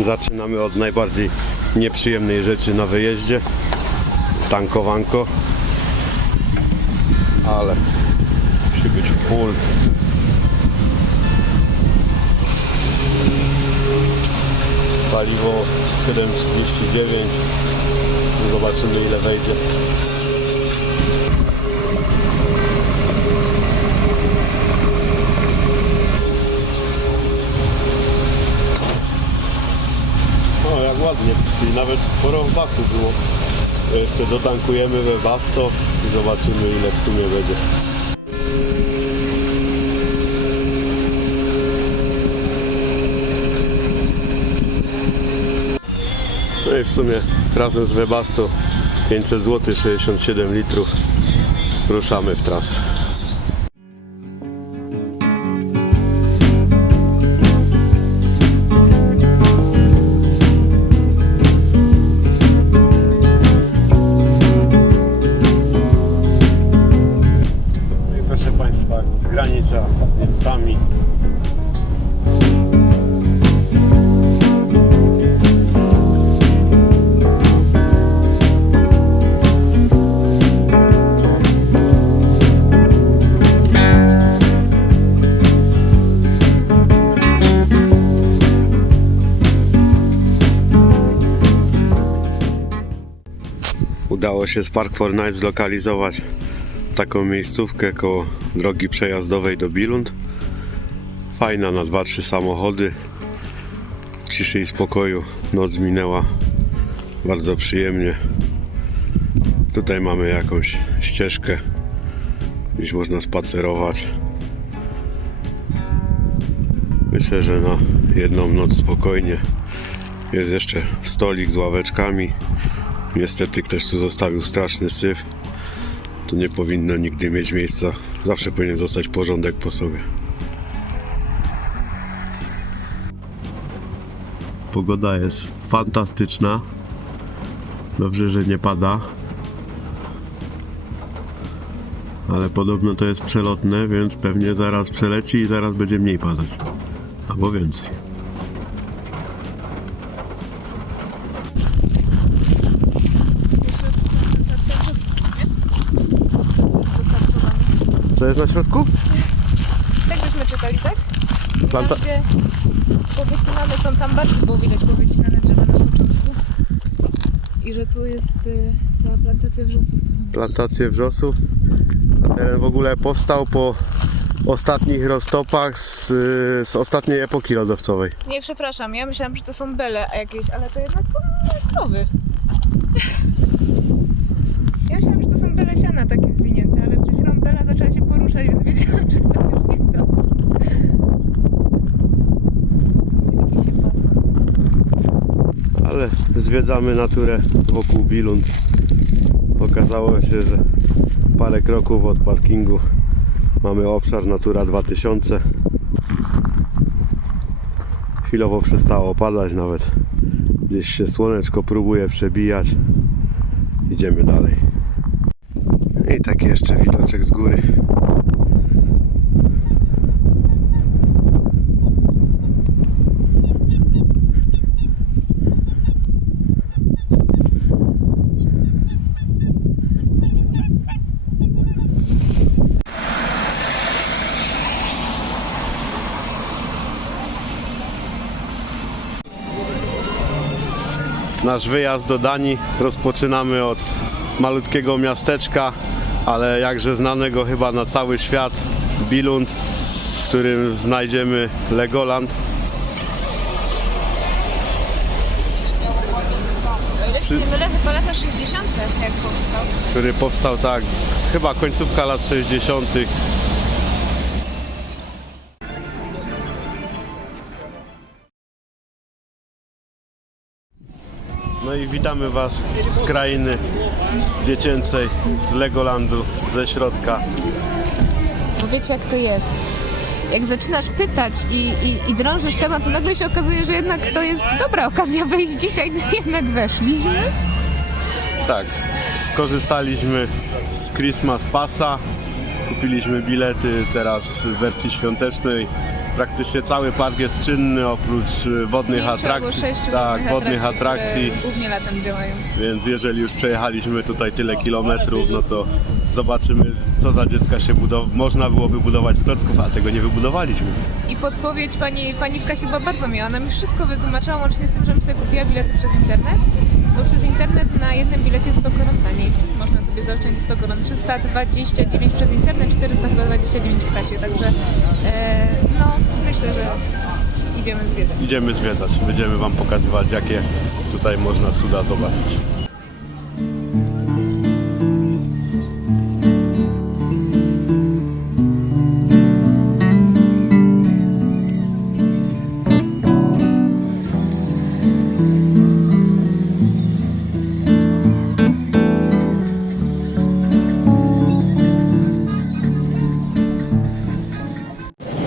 Zaczynamy od najbardziej nieprzyjemnej rzeczy na wyjeździe. Tankowanko. Ale musi być full. Paliwo 7,39. Zobaczymy ile wejdzie. O, jak ładnie. Czyli nawet sporo baku było. Jeszcze dotankujemy we Basto i zobaczymy ile w sumie będzie. No i w sumie razem z Webasto 500 zł 67 litrów ruszamy w trasę. Udało się z Park for Night zlokalizować taką miejscówkę koło drogi przejazdowej do Bilund. Fajna na 2-3 samochody. Ciszy i spokoju. Noc minęła bardzo przyjemnie. Tutaj mamy jakąś ścieżkę. Gdzieś można spacerować. Myślę, że na jedną noc spokojnie. Jest jeszcze stolik z ławeczkami. Niestety ktoś tu zostawił straszny syf. To nie powinno nigdy mieć miejsca. Zawsze powinien zostać porządek po sobie. Pogoda jest fantastyczna. Dobrze, że nie pada. Ale podobno to jest przelotne, więc pewnie zaraz przeleci i zaraz będzie mniej padać. Albo więcej. Co jest na środku? Tak byśmy czytali, tak? Planta- Tam, gdzie powycinane są, tam bardziej było widać powycinane drzewa na początku. I że tu jest y, cała plantacja wrzosów. plantację wrzosów. Teren w ogóle powstał po ostatnich roztopach z, y, z ostatniej epoki lodowcowej. Nie, przepraszam, ja myślałam, że to są bele jakieś, ale to jednak są krowy. Ja myślałam, że to są bele siana takie zwinięte, ale przed zaczęła się poruszać, więc wiedziałam, że to już nie to. Ale zwiedzamy naturę wokół Bilund. Okazało się, że parę kroków od parkingu mamy obszar Natura 2000. Chwilowo przestało padać nawet. Gdzieś się słoneczko próbuje przebijać. Idziemy dalej. I taki jeszcze widoczek z góry. Nasz wyjazd do Danii rozpoczynamy od malutkiego miasteczka, ale jakże znanego chyba na cały świat Bilund, w którym znajdziemy Legoland. Się nie mylę, chyba lata 60. jak powstał. który powstał tak, chyba końcówka lat 60. No i witamy Was z krainy dziecięcej, z Legolandu, ze środka. Bo wiecie jak to jest. Jak zaczynasz pytać i, i, i drążysz temat, to nagle się okazuje, że jednak to jest dobra okazja wejść dzisiaj, no jednak weszliśmy. Tak, skorzystaliśmy z Christmas Passa, kupiliśmy bilety teraz w wersji świątecznej Praktycznie cały park jest czynny oprócz y, wodnych atrakcji. sześciu tak, wodnych wodnych atrakcji. które Głównie latem działają. Więc jeżeli już przejechaliśmy tutaj tyle kilometrów, no to zobaczymy co za dziecka się budow- można byłoby budować z klocków, a tego nie wybudowaliśmy. I podpowiedź pani, pani w kasie była bardzo miła. Ona mi wszystko wytłumaczyła, łącznie z tym, żebym sobie kupiła bilety przez internet. Bo przez internet na jednym bilecie 100 koron taniej. Można sobie zaoszczędzić 100 koron. 329 przez internet, 429 w kasie. Także e, no, myślę, że idziemy zwiedzać. Idziemy zwiedzać, będziemy Wam pokazywać jakie tutaj można cuda zobaczyć.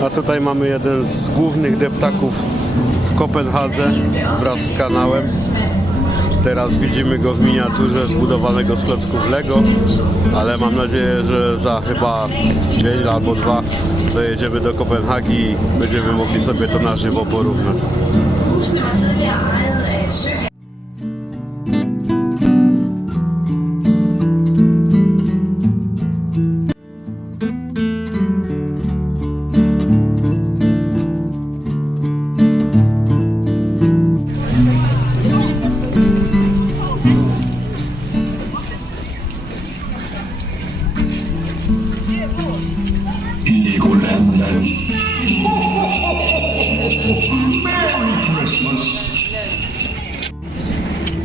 A tutaj mamy jeden z głównych deptaków w Kopenhadze wraz z kanałem. Teraz widzimy go w miniaturze zbudowanego z klocków Lego, ale mam nadzieję, że za chyba dzień albo dwa dojedziemy do Kopenhagi i będziemy mogli sobie to na żywo porównać.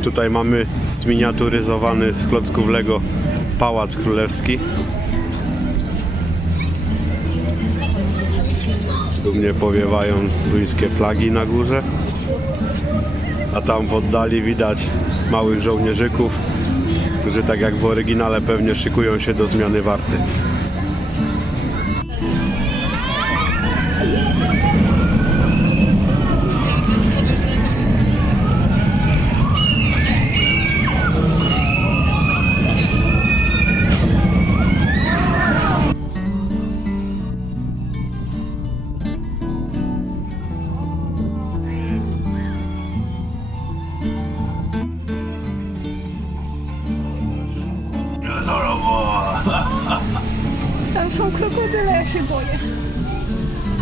Tutaj mamy zminiaturyzowany z klocków Lego Pałac Królewski. Dumnie powiewają duńskie flagi na górze. A tam w oddali widać małych żołnierzyków, którzy tak jak w oryginale pewnie szykują się do zmiany warty.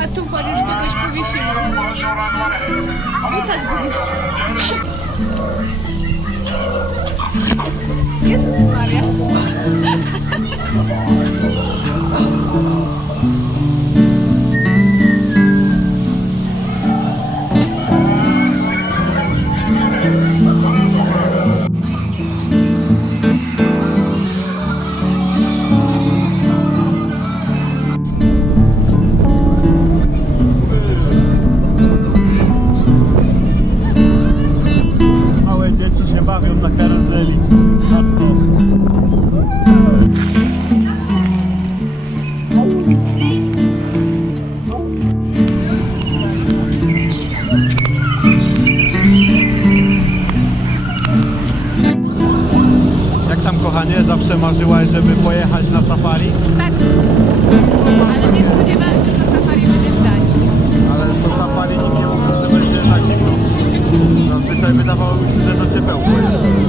A tu patrz, już kogoś powiesimy. Wita zgubił. Jezus Maria. marzyłaś, żeby pojechać na safari? Tak. Ale nie spodziewałam się, że safari będzie w Danii. Ale to safari nikt nie mówił, że będzie na zimno. Zazwyczaj wydawało mi się, że to ciepełko jest.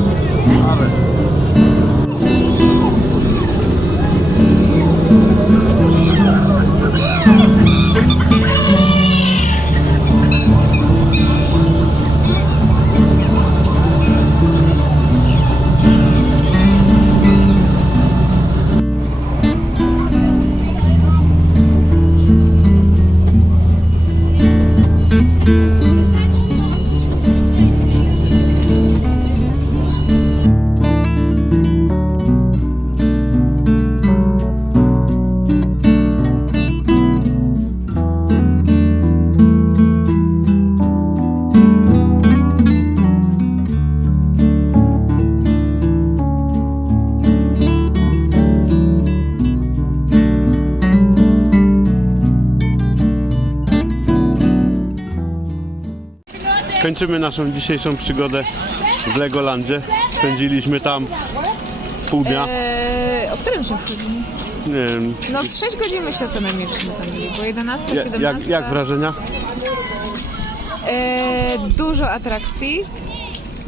Kończymy naszą dzisiejszą przygodę w Legolandzie. Spędziliśmy tam pół dnia. Eee, o którym się wchodzi? Nie wiem. No z 6 godzin myślę co najmniej tam mieli, bo 11, Ja- 17... Jak, jak wrażenia? E, dużo atrakcji.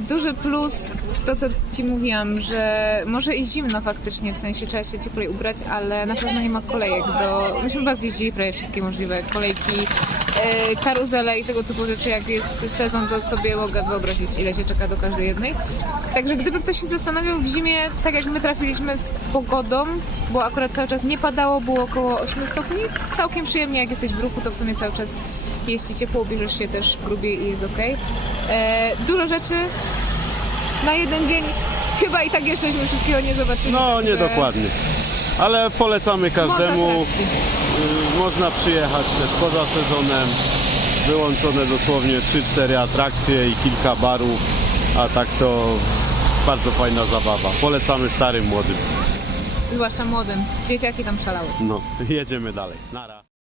Duży plus to, co Ci mówiłam, że może i zimno faktycznie, w sensie trzeba się cieplej ubrać, ale na pewno nie ma kolejek. Do... Myśmy chyba zjeździli prawie wszystkie możliwe kolejki, karuzele i tego typu rzeczy. Jak jest sezon, to sobie mogę wyobrazić, ile się czeka do każdej jednej. Także gdyby ktoś się zastanawiał w zimie, tak jak my trafiliśmy z pogodą, bo akurat cały czas nie padało, było około 8 stopni, całkiem przyjemnie, jak jesteś w ruchu, to w sumie cały czas jest ci ciepło, ubierzesz się też grubiej i jest ok. E, dużo rzeczy na jeden dzień. Chyba i tak jeszcześmy wszystkiego nie zobaczyli. No, nie dokładnie. Ale polecamy każdemu. Y, Można przyjechać też poza sezonem. Wyłączone dosłownie 3-4 atrakcje i kilka barów. A tak to bardzo fajna zabawa. Polecamy starym, młodym. Zwłaszcza młodym. Dzieciaki tam szalały. No, jedziemy dalej. Nara.